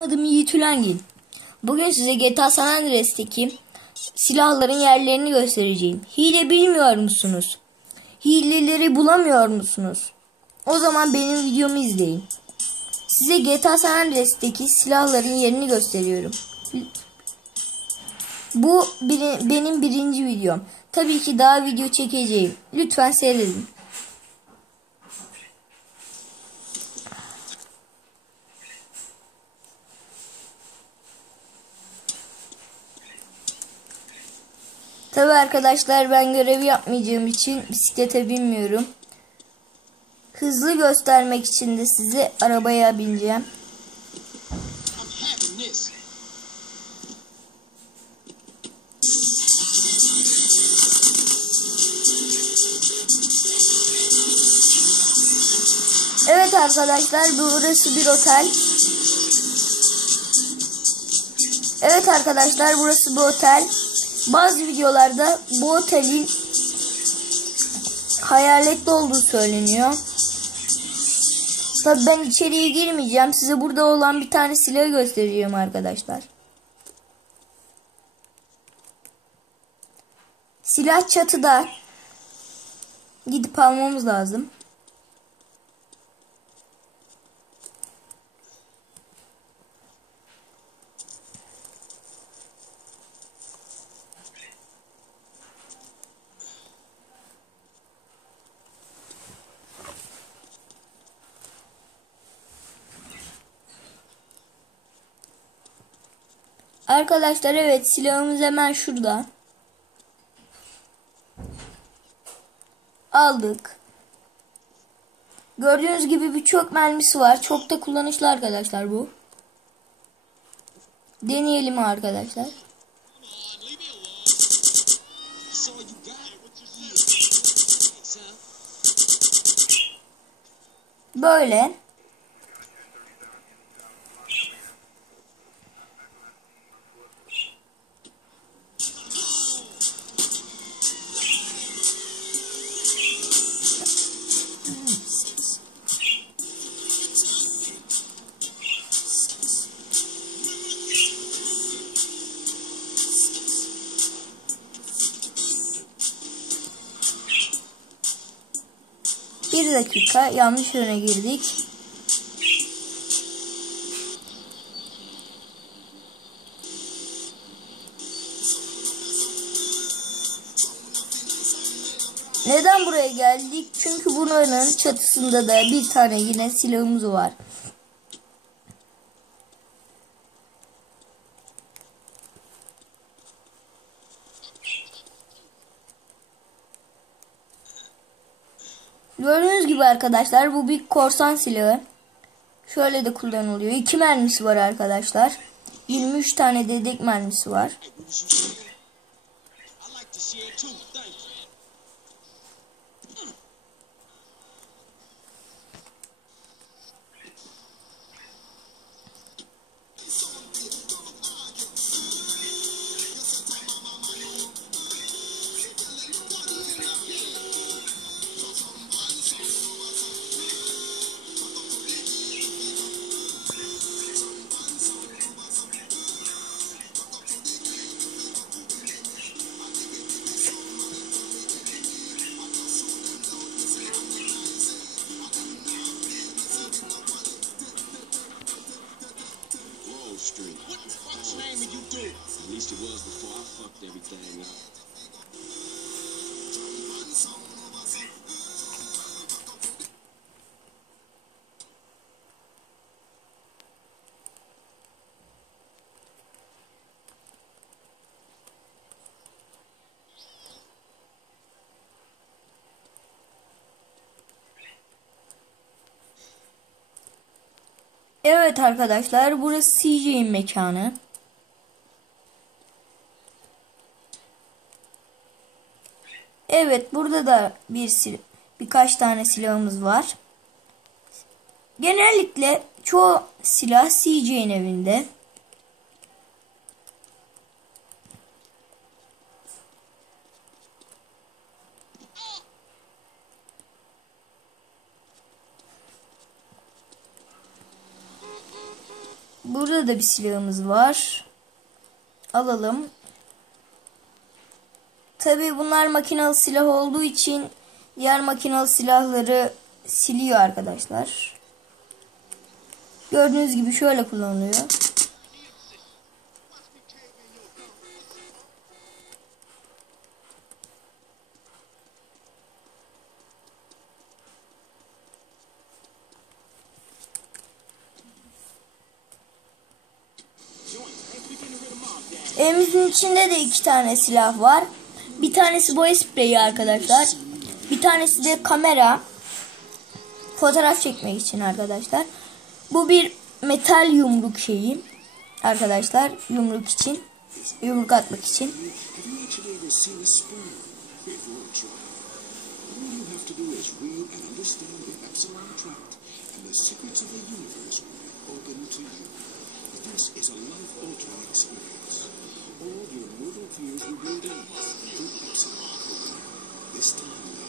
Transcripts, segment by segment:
Adım Yiğit Ülengin. Bugün size GTA San Andreas'teki silahların yerlerini göstereceğim. Hile bilmiyor musunuz? Hileleri bulamıyor musunuz? O zaman benim videomu izleyin. Size GTA San Andreas'teki silahların yerini gösteriyorum. Bu biri- benim birinci videom. Tabii ki daha video çekeceğim. Lütfen seyredin. Tabi arkadaşlar ben görevi yapmayacağım için bisiklete binmiyorum. Hızlı göstermek için de size arabaya bineceğim. Evet arkadaşlar burası bir otel. Evet arkadaşlar burası bir otel. Bazı videolarda bu otelin hayaletli olduğu söyleniyor. Tabi ben içeriye girmeyeceğim. Size burada olan bir tane silah göstereceğim arkadaşlar. Silah çatıda. Gidip almamız lazım. Arkadaşlar evet silahımız hemen şurada. Aldık. Gördüğünüz gibi birçok mermisi var. Çok da kullanışlı arkadaşlar bu. Deneyelim arkadaşlar. Come dakika yanlış yöne girdik. Neden buraya geldik? Çünkü buranın çatısında da bir tane yine silahımız var. Gördüğünüz gibi arkadaşlar bu bir korsan silahı. Şöyle de kullanılıyor. İki mermisi var arkadaşlar. 23 tane dedek mermisi var. Evet arkadaşlar burası CJ'in mekanı. Evet burada da bir birkaç tane silahımız var. Genellikle çoğu silah CJ'in evinde. Burada da bir silahımız var. Alalım. Tabi bunlar makinalı silah olduğu için diğer makinalı silahları siliyor arkadaşlar. Gördüğünüz gibi şöyle kullanılıyor. Evimizin içinde de iki tane silah var. Bir tanesi boya spreyi arkadaşlar. Bir tanesi de kamera. Fotoğraf çekmek için arkadaşlar. Bu bir metal yumruk şeyi. Arkadaşlar yumruk için. Yumruk atmak için. This is a life-altering experience. all your noodle fears will be some microwave. This time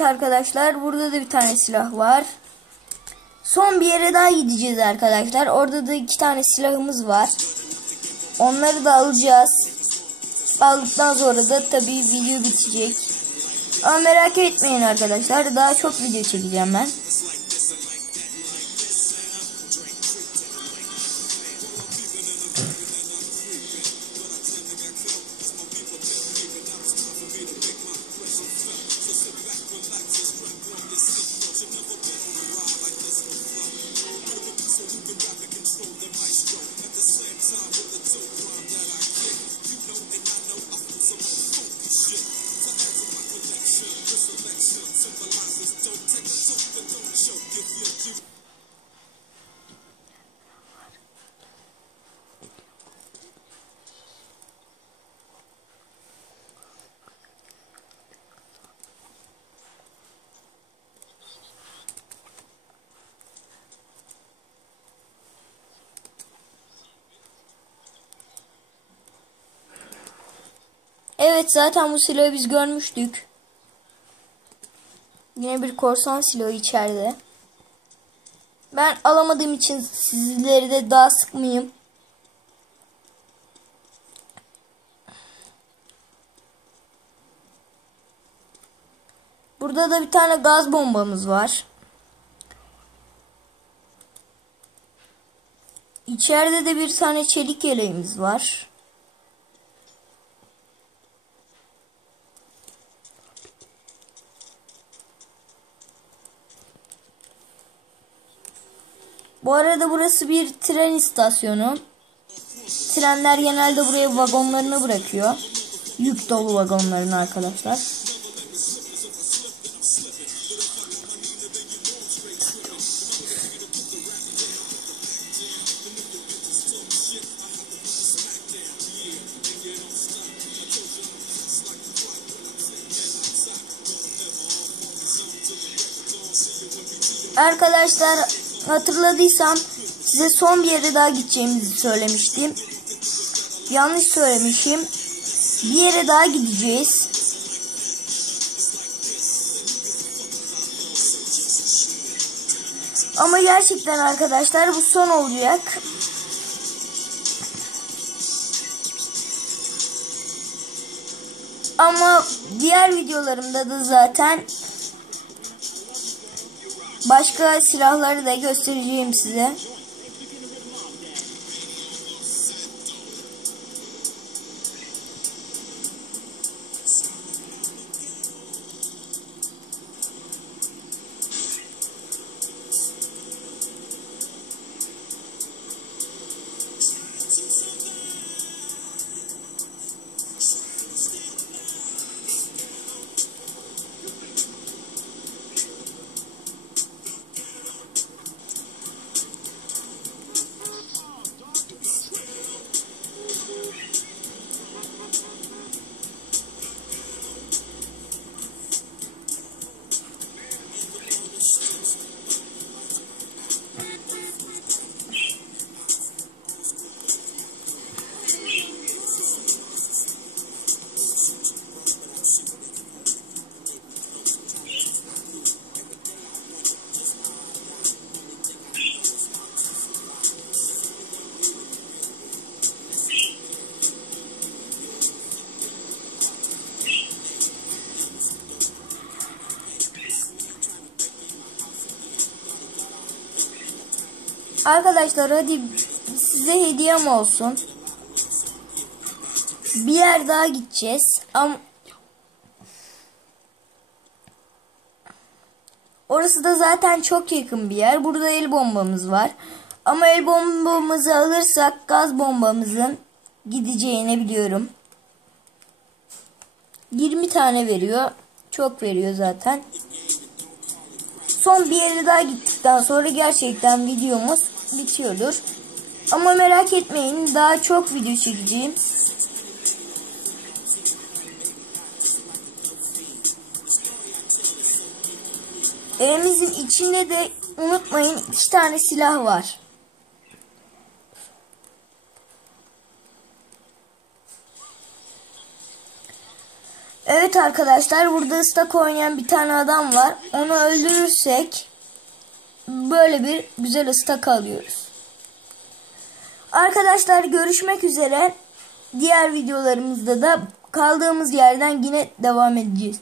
Evet arkadaşlar burada da bir tane silah var. Son bir yere daha gideceğiz arkadaşlar. Orada da iki tane silahımız var. Onları da alacağız. Aldıktan sonra da tabii video bitecek. Ama merak etmeyin arkadaşlar. Daha çok video çekeceğim ben. Evet zaten bu silahı biz görmüştük. Yine bir korsan silahı içeride. Ben alamadığım için sizleri de daha sıkmayayım. Burada da bir tane gaz bombamız var. İçeride de bir tane çelik yeleğimiz var. Bu arada burası bir tren istasyonu. Trenler genelde buraya vagonlarını bırakıyor. Yük dolu vagonlarını arkadaşlar. Arkadaşlar hatırladıysam size son bir yere daha gideceğimizi söylemiştim. Yanlış söylemişim. Bir yere daha gideceğiz. Ama gerçekten arkadaşlar bu son olacak. Ama diğer videolarımda da zaten başka silahları da göstereceğim size. Arkadaşlar hadi size hediyem olsun. Bir yer daha gideceğiz. Ama Orası da zaten çok yakın bir yer. Burada el bombamız var. Ama el bombamızı alırsak gaz bombamızın gideceğini biliyorum. 20 tane veriyor. Çok veriyor zaten. Son bir yere daha gittikten sonra gerçekten videomuz bitiyordur. Ama merak etmeyin daha çok video çekeceğim. Evimizin içinde de unutmayın iki tane silah var. Evet arkadaşlar burada ıslak oynayan bir tane adam var. Onu öldürürsek böyle bir güzel ıslak alıyoruz. Arkadaşlar görüşmek üzere. Diğer videolarımızda da kaldığımız yerden yine devam edeceğiz.